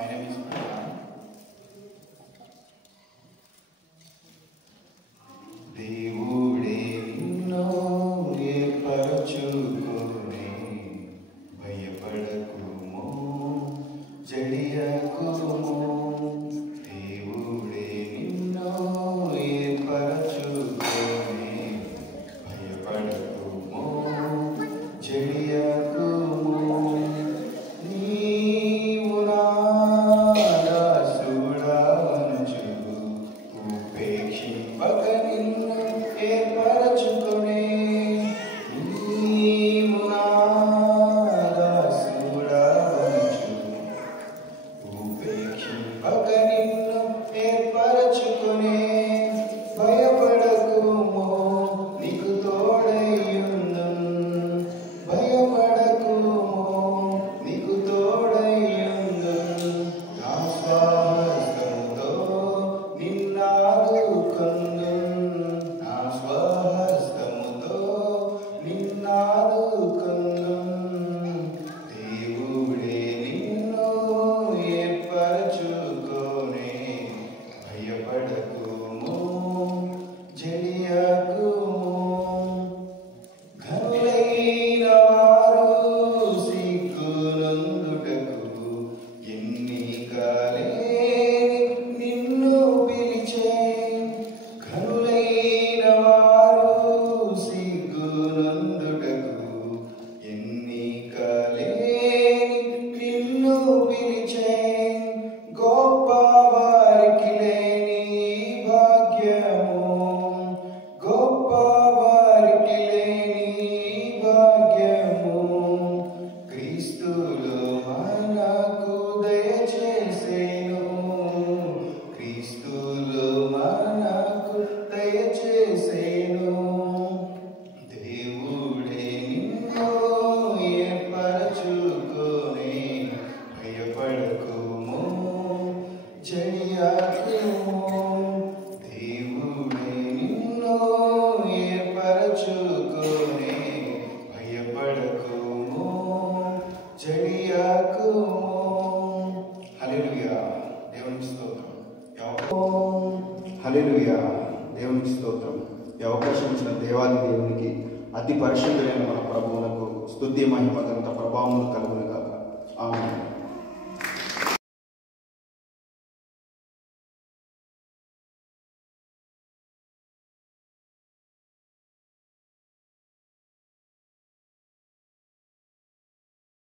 My name is Pranav. దేవుడే నిన్ను ఏర్పరచుకొని భయపడకుము జడియకుము. దేవుడే నిన్ను ఏర్పరచుకొని భయపడకుము జడియకుము. నీవు నా దాసుడవనుచు ఉపేక్షింపక నిన్ను ఏర్పరచుకొని. నీవు నా దాసుడవనుచు ఉపేక్షింపక నిన్ను ఏర్పరచుకొని. భయపడకుము నీకు తోడైయుందును. భయపడకుము నీకు తోడైయుందును. నా స్వహస్తముతో నిన్నాదుకొందును. నా స్వహస్తముతో నిన్నాదుకొందును. దేవుడే నిన్ను ఏర్పరచుకొని భయపడకుము జడియకుము. ఘనులైన వారు సిగ్గునందుటకు ఎన్నికలేని నిన్ను పిలిచే. ఘనులైన వారు సిగ్గునందుటకు ఎన్నికలేని నిన్ను పిలిచే. గొప్ప వారికి లేని భాగ్యము, గొప్ప వారికి లేని భాగ్యము క్రీస్తులో మనకు దయచేసెను. క్రీస్తులో మనకు దయచేసెను. దేవుడే నిన్ను ఏర్పరచుకొని భయపడకుము జడియకుము. దేవుడే నిన్ను ఏర్పరచుకొని భయపడకుము జడియకుము. హల్లెలూయా. దేవునికి స్తోత్రం. హల్లెలూయా. దేవునికి స్తోత్రం. ఈ అవకాశం ఇచ్చిన దేవాది దేవునికి అతి పరిశుద్ధులైన మన ప్రభువులకు స్తుతి మహిమ ఘనత ప్రభావములు కలుగును.